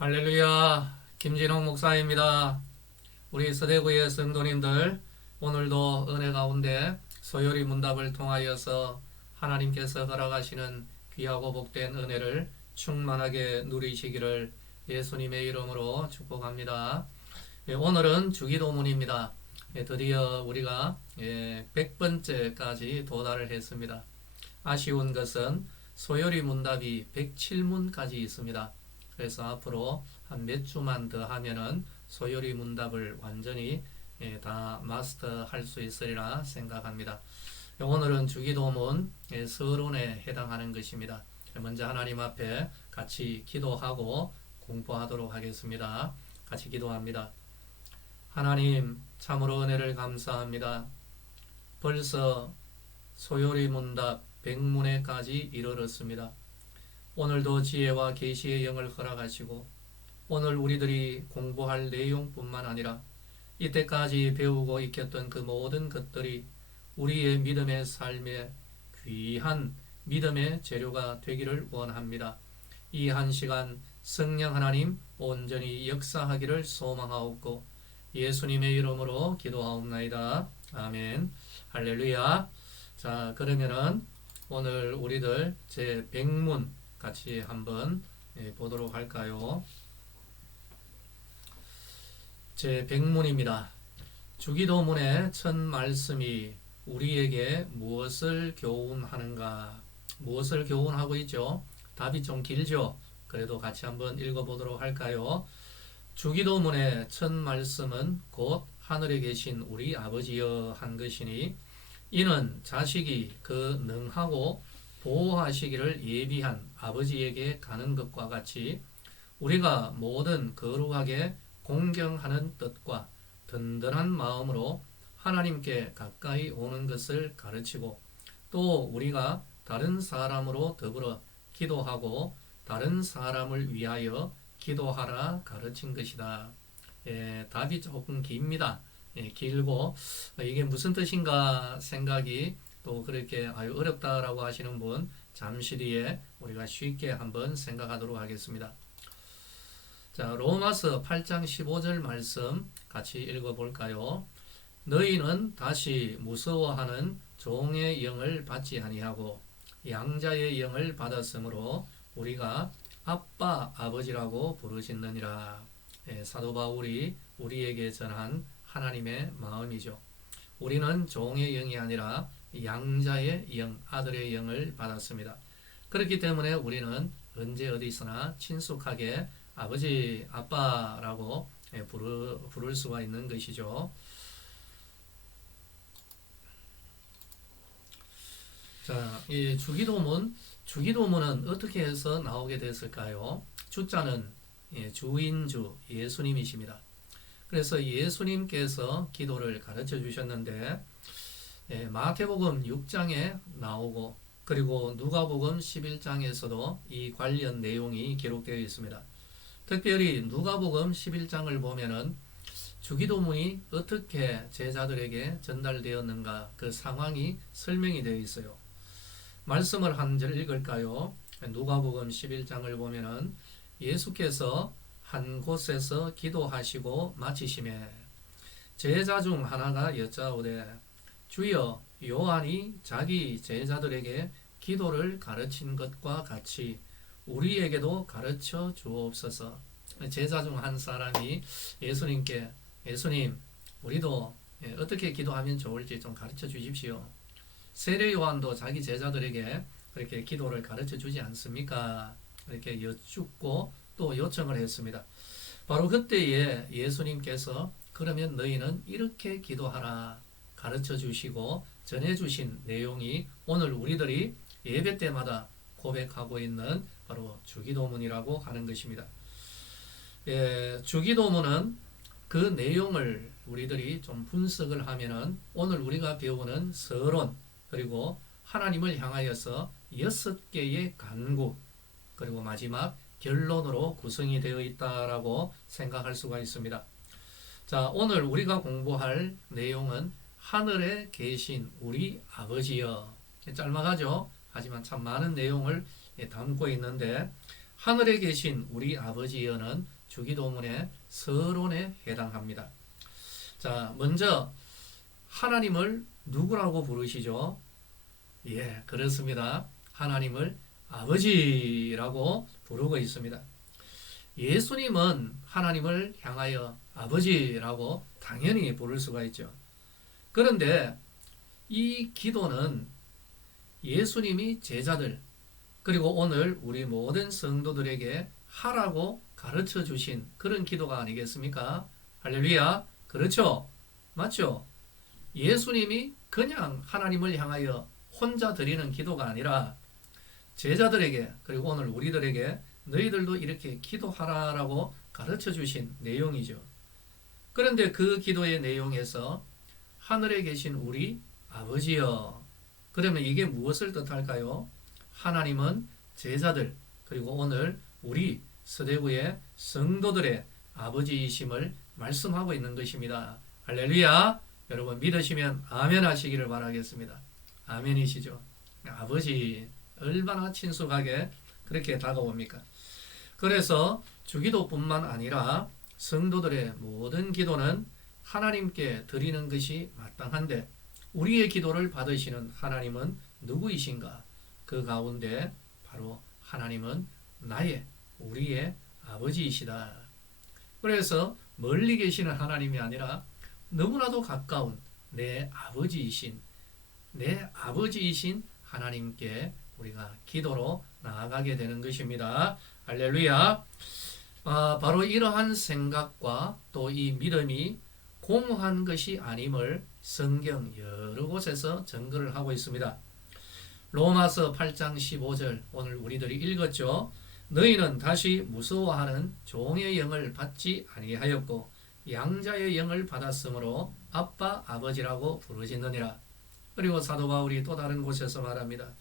할렐루야, 김진홍 목사입니다. 우리 서대구의 성도님들, 오늘도 은혜 가운데 소요리 문답을 통하여서 하나님께서 허락하시는 귀하고 복된 은혜를 충만하게 누리시기를 예수님의 이름으로 축복합니다. 오늘은 주기도문입니다. 드디어 우리가 100번째까지 도달을 했습니다. 아쉬운 것은 소요리 문답이 107문까지 있습니다. 그래서 앞으로 한 몇 주만 더 하면은 소요리 문답을 완전히 다 마스터할 수 있으리라 생각합니다. 오늘은 주기도문 서론에 해당하는 것입니다. 먼저 하나님 앞에 같이 기도하고 공부하도록 하겠습니다. 같이 기도합니다. 하나님, 참으로 은혜를 감사합니다. 벌써 소요리 문답 100문에까지 이르렀습니다. 오늘도 지혜와 계시의 영을 허락하시고 오늘 우리들이 공부할 내용뿐만 아니라 이때까지 배우고 익혔던 그 모든 것들이 우리의 믿음의 삶에 귀한 믿음의 재료가 되기를 원합니다. 이 한 시간 성령 하나님 온전히 역사하기를 소망하옵고 예수님의 이름으로 기도하옵나이다. 아멘. 할렐루야. 자, 그러면은 오늘 우리들 제 100문 같이 한번 보도록 할까요? 제 100문입니다. 주기도문의 첫 말씀이 우리에게 무엇을 교훈하는가? 무엇을 교훈하고 있죠? 답이 좀 길죠? 그래도 같이 한번 읽어보도록 할까요? 주기도문의 첫 말씀은 곧 하늘에 계신 우리 아버지여 한 것이니 이는 자식이 그 능하고 보호하시기를 예비한 아버지에게 가는 것과 같이 우리가 모든 거룩하게 공경하는 뜻과 든든한 마음으로 하나님께 가까이 오는 것을 가르치고 또 우리가 다른 사람으로 더불어 기도하고 다른 사람을 위하여 기도하라 가르친 것이다. 답이 조금 깁니다. 길고 이게 무슨 뜻인가 생각이 또 그렇게 어렵다라고 하시는 분 잠시 뒤에 우리가 쉽게 한번 생각하도록 하겠습니다. 자, 로마서 8장 15절 말씀 같이 읽어볼까요? 너희는 다시 무서워하는 종의 영을 받지 아니하고 양자의 영을 받았으므로 우리가 아빠 아버지라고 부르짖느니라. 사도 바울이 우리에게 전한 하나님의 마음이죠. 우리는 종의 영이 아니라 양자의 영, 아들의 영을 받았습니다. 그렇기 때문에 우리는 언제 어디서나 친숙하게 아버지, 아빠라고 부를 수가 있는 것이죠. 자, 이 주기도문은 어떻게 해서 나오게 됐을까요? 주자는 주인주 예수님이십니다. 그래서 예수님께서 기도를 가르쳐 주셨는데 마태복음 6장에 나오고 그리고 누가복음 11장에서도 이 관련 내용이 기록되어 있습니다. 특별히 누가복음 11장을 보면은 주기도문이 어떻게 제자들에게 전달되었는가 그 상황이 설명이 되어 있어요. 말씀을 한 절 읽을까요? 누가복음 11장을 보면은 예수께서 한 곳에서 기도하시고 마치심에 제자 중 하나가 여짜오되 주여 요한이 자기 제자들에게 기도를 가르친 것과 같이 우리에게도 가르쳐 주옵소서. 제자 중 한 사람이 예수님께 예수님 우리도 어떻게 기도하면 좋을지 좀 가르쳐 주십시오. 세례 요한도 자기 제자들에게 그렇게 기도를 가르쳐 주지 않습니까? 이렇게 여쭙고 또 요청을 했습니다. 바로 그때에 예수님께서 그러면 너희는 이렇게 기도하라 가르쳐 주시고 전해 주신 내용이 오늘 우리들이 예배 때마다 고백하고 있는 바로 주기도문이라고 하는 것입니다. 주기도문은 그 내용을 우리들이 좀 분석을 하면은 오늘 우리가 배우는 서론 그리고 하나님을 향하여서 6개의 간구 그리고 마지막 결론으로 구성이 되어 있다라고 생각할 수가 있습니다. 자, 오늘 우리가 공부할 내용은 하늘에 계신 우리 아버지여. 짤막하죠? 하지만 참 많은 내용을 담고 있는데 하늘에 계신 우리 아버지여는 주기도문의 서론에 해당합니다. 자, 먼저 하나님을 누구라고 부르시죠? 예, 그렇습니다. 하나님을 아버지라고 부르고 있습니다. 예수님은 하나님을 향하여 아버지라고 당연히 부를 수가 있죠. 그런데 이 기도는 예수님이 제자들 그리고 오늘 우리 모든 성도들에게 하라고 가르쳐 주신 그런 기도가 아니겠습니까? 할렐루야. 그렇죠? 맞죠? 예수님이 그냥 하나님을 향하여 혼자 드리는 기도가 아니라 제자들에게 그리고 오늘 우리들에게 너희들도 이렇게 기도하라라고 가르쳐 주신 내용이죠. 그런데 그 기도의 내용에서 하늘에 계신 우리 아버지여, 그러면 이게 무엇을 뜻할까요? 하나님은 제자들 그리고 오늘 우리 서대구의 성도들의 아버지이심을 말씀하고 있는 것입니다. 할렐루야. 여러분 믿으시면 아멘 하시기를 바라겠습니다. 아멘이시죠? 아버지 얼마나 친숙하게 그렇게 다가옵니까? 그래서 주기도뿐만 아니라 성도들의 모든 기도는 하나님께 드리는 것이 마땅한데 우리의 기도를 받으시는 하나님은 누구이신가? 그 가운데 바로 하나님은 나의 우리의 아버지이시다. 그래서 멀리 계시는 하나님이 아니라 너무나도 가까운 내 아버지이신 하나님께 우리가 기도로 나아가게 되는 것입니다. 할렐루야. 바로 이러한 생각과 또 이 믿음이 공허한 것이 아님을 성경 여러 곳에서 증거를 하고 있습니다. 로마서 8장 15절 오늘 우리들이 읽었죠. 너희는 다시 무서워하는 종의 영을 받지 아니하였고 양자의 영을 받았으므로 아빠 아버지라고 부르짖느니라. 그리고 사도 바울이 또 다른 곳에서 말합니다.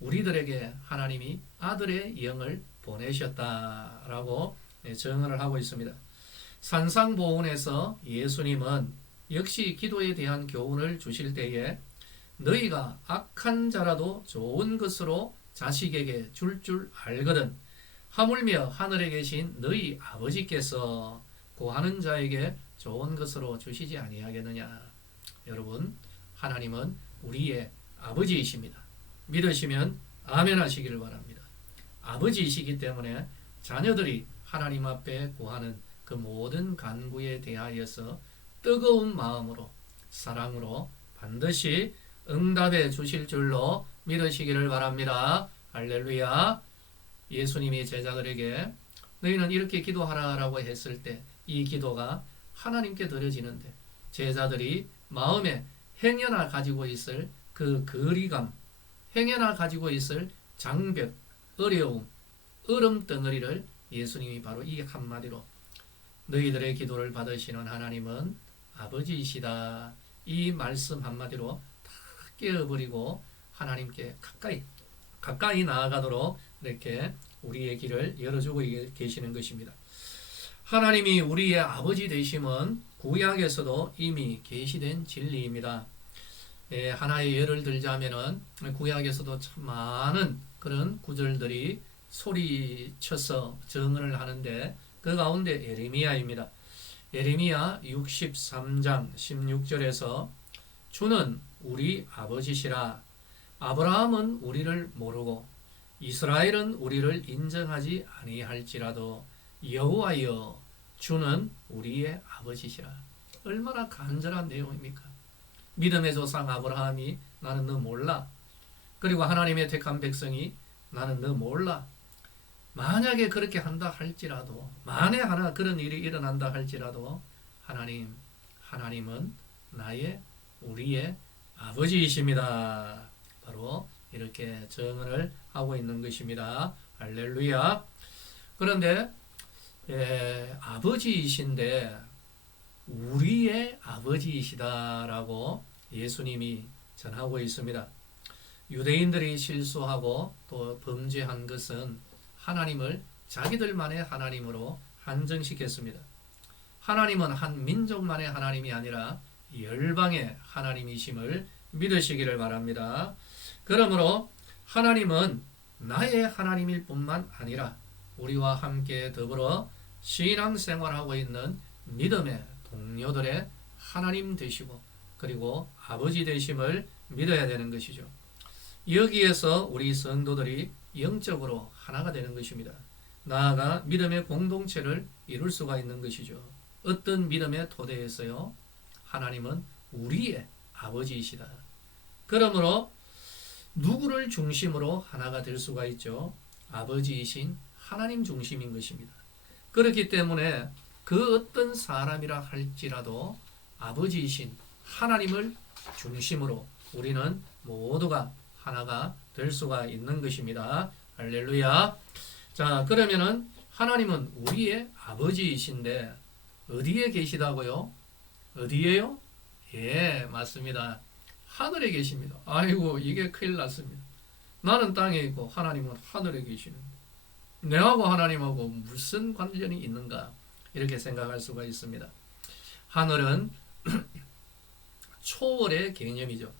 우리들에게 하나님이 아들의 영을 보내셨다라고 증언을 하고 있습니다. 산상보훈에서 예수님은 역시 기도에 대한 교훈을 주실 때에 너희가 악한 자라도 좋은 것으로 자식에게 줄 알거든 하물며 하늘에 계신 너희 아버지께서 구하는 자에게 좋은 것으로 주시지 아니하겠느냐. 여러분 하나님은 우리의 아버지이십니다. 믿으시면 아멘 하시기를 바랍니다. 아버지이시기 때문에 자녀들이 하나님 앞에 구하는 그 모든 간구에 대하여서 뜨거운 마음으로 사랑으로 반드시 응답해 주실 줄로 믿으시기를 바랍니다. 할렐루야. 예수님이 제자들에게 너희는 이렇게 기도하라라고 했을 때 이 기도가 하나님께 드려지는데 제자들이 마음에 행여나 가지고 있을 그 거리감, 행여나 가지고 있을 장벽, 어려움, 얼음덩어리를 예수님이 바로 이 한마디로 너희들의 기도를 받으시는 하나님은 아버지이시다. 이 말씀 한마디로 다 깨어버리고 하나님께 가까이 나아가도록 이렇게 우리의 길을 열어주고 계시는 것입니다. 하나님이 우리의 아버지 되심은 구약에서도 이미 계시된 진리입니다. 하나의 예를 들자면은 구약에서도 참 많은 그런 구절들이 소리쳐서 증언을 하는데 그 가운데 예레미야입니다. 예레미야 63장 16절에서 주는 우리 아버지시라. 아브라함은 우리를 모르고 이스라엘은 우리를 인정하지 아니할지라도 여호와여 주는 우리의 아버지시라. 얼마나 간절한 내용입니까? 믿음의 조상 아브라함이 나는 너 몰라. 그리고 하나님의 택한 백성이 나는 너 몰라. 만약에 그렇게 한다 할지라도 만에 하나 그런 일이 일어난다 할지라도 하나님은 우리의 아버지이십니다. 바로 이렇게 증언을 하고 있는 것입니다. 할렐루야. 그런데 아버지이신데 우리의 아버지이시다라고 예수님이 전하고 있습니다. 유대인들이 실수하고 또 범죄한 것은 하나님을 자기들만의 하나님으로 한정시켰습니다. 하나님은 한 민족만의 하나님이 아니라 열방의 하나님이심을 믿으시기를 바랍니다. 그러므로 하나님은 나의 하나님일 뿐만 아니라 우리와 함께 더불어 신앙생활하고 있는 믿음의 동료들의 하나님 되시고 그리고 아버지 되심을 믿어야 되는 것이죠. 여기에서 우리 성도들이 영적으로 하나가 되는 것입니다. 나아가 믿음의 공동체를 이룰 수가 있는 것이죠. 어떤 믿음의 토대에서요, 하나님은 우리의 아버지이시다. 그러므로 누구를 중심으로 하나가 될 수가 있죠? 아버지이신 하나님 중심인 것입니다. 그렇기 때문에 그 어떤 사람이라 할지라도 아버지이신 하나님을 중심으로 우리는 모두가 하나가 될 수가 있는 것입니다. 할렐루야. 자, 그러면은 하나님은 우리의 아버지이신데 어디에 계시다고요? 어디에요? 예, 맞습니다. 하늘에 계십니다. 아이고, 이게 큰일 났습니다. 나는 땅에 있고 하나님은 하늘에 계시는. 내하고 하나님하고 무슨 관련이 있는가? 이렇게 생각할 수가 있습니다. 하늘은 초월의 개념이죠.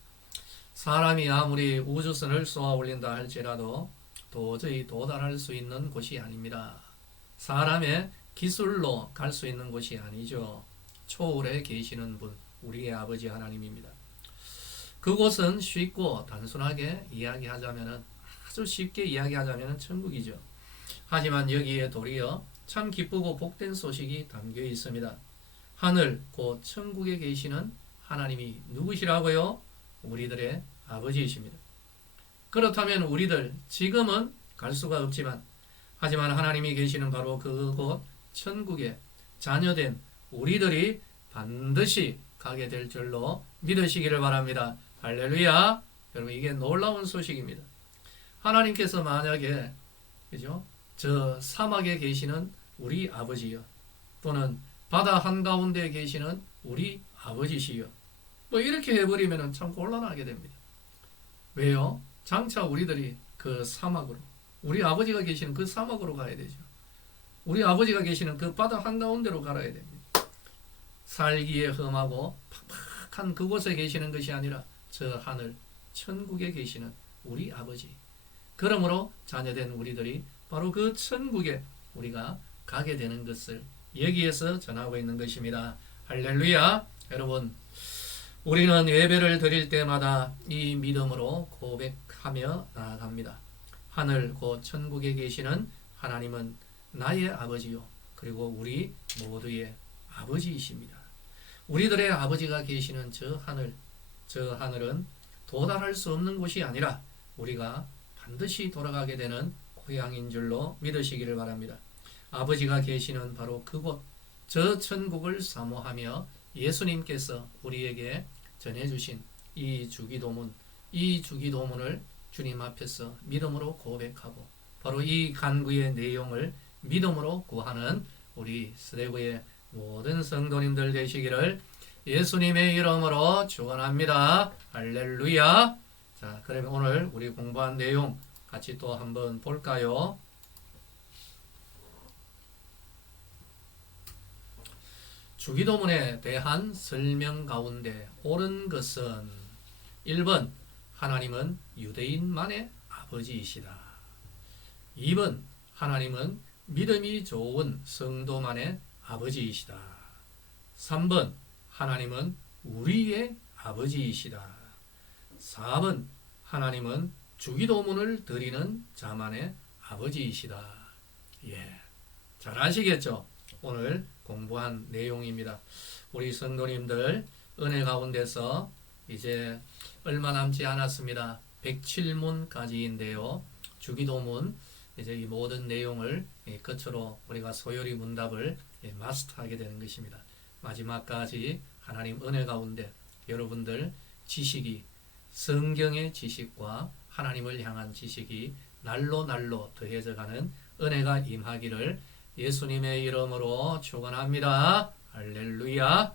사람이 아무리 우주선을 쏘아 올린다 할지라도 도저히 도달할 수 있는 곳이 아닙니다. 사람의 기술로 갈 수 있는 곳이 아니죠. 초월에 계시는 분, 우리의 아버지 하나님입니다. 그곳은 쉽고 단순하게 이야기하자면 아주 쉽게 이야기하자면 천국이죠. 하지만 여기에 도리어 참 기쁘고 복된 소식이 담겨 있습니다. 하늘 곧 천국에 계시는 하나님이 누구시라고요? 우리들의 아버지이십니다. 그렇다면 우리들 지금은 갈 수가 없지만 하지만 하나님이 계시는 바로 그곳 천국에 자녀된 우리들이 반드시 가게 될 줄로 믿으시기를 바랍니다. 할렐루야. 여러분, 이게 놀라운 소식입니다. 하나님께서 만약에 그죠? 저 사막에 계시는 우리 아버지요, 또는 바다 한가운데 계시는 우리 아버지시요, 뭐 이렇게 해버리면 참 곤란하게 됩니다. 왜요? 장차 우리들이 그 사막으로, 우리 아버지가 계시는 그 사막으로 가야 되죠. 우리 아버지가 계시는 그 바다 한가운데로 가야 됩니다. 살기에 험하고 팍팍한 그곳에 계시는 것이 아니라 저 하늘 천국에 계시는 우리 아버지. 그러므로 자녀된 우리들이 바로 그 천국에 우리가 가게 되는 것을 여기에서 전하고 있는 것입니다. 할렐루야. 여러분, 우리는 예배를 드릴 때마다 이 믿음으로 고백하며 나아갑니다. 하늘 곧 천국에 계시는 하나님은 나의 아버지요, 그리고 우리 모두의 아버지이십니다. 우리들의 아버지가 계시는 저 하늘은 도달할 수 없는 곳이 아니라 우리가 반드시 돌아가게 되는 고향인 줄로 믿으시기를 바랍니다. 아버지가 계시는 바로 그곳, 저 천국을 사모하며 예수님께서 우리에게 전해주신 이 주기도문을 주님 앞에서 믿음으로 고백하고 바로 이 간구의 내용을 믿음으로 구하는 우리 스데구의 모든 성도님들 되시기를 예수님의 이름으로 축원합니다. 할렐루야. 자, 그러면 오늘 우리 공부한 내용 같이 또 한번 볼까요? 주기도문에 대한 설명 가운데 옳은 것은 1번 하나님은 유대인만의 아버지이시다. 2번 하나님은 믿음이 좋은 성도만의 아버지이시다. 3번 하나님은 우리의 아버지이시다. 4번 하나님은 주기도문을 드리는 자만의 아버지이시다. 예, 잘 아시겠죠? 오늘 공부한 내용입니다. 우리 성도님들 은혜 가운데서 이제 얼마 남지 않았습니다. 107문까지인데요. 주기도문 이제 이 모든 내용을 끝으로 우리가 소요리 문답을 마스터하게 되는 것입니다. 마지막까지 하나님 은혜 가운데 여러분들 지식이, 성경의 지식과 하나님을 향한 지식이 날로 더해져가는 은혜가 임하기를 예수님의 이름으로 축원합니다. 할렐루야.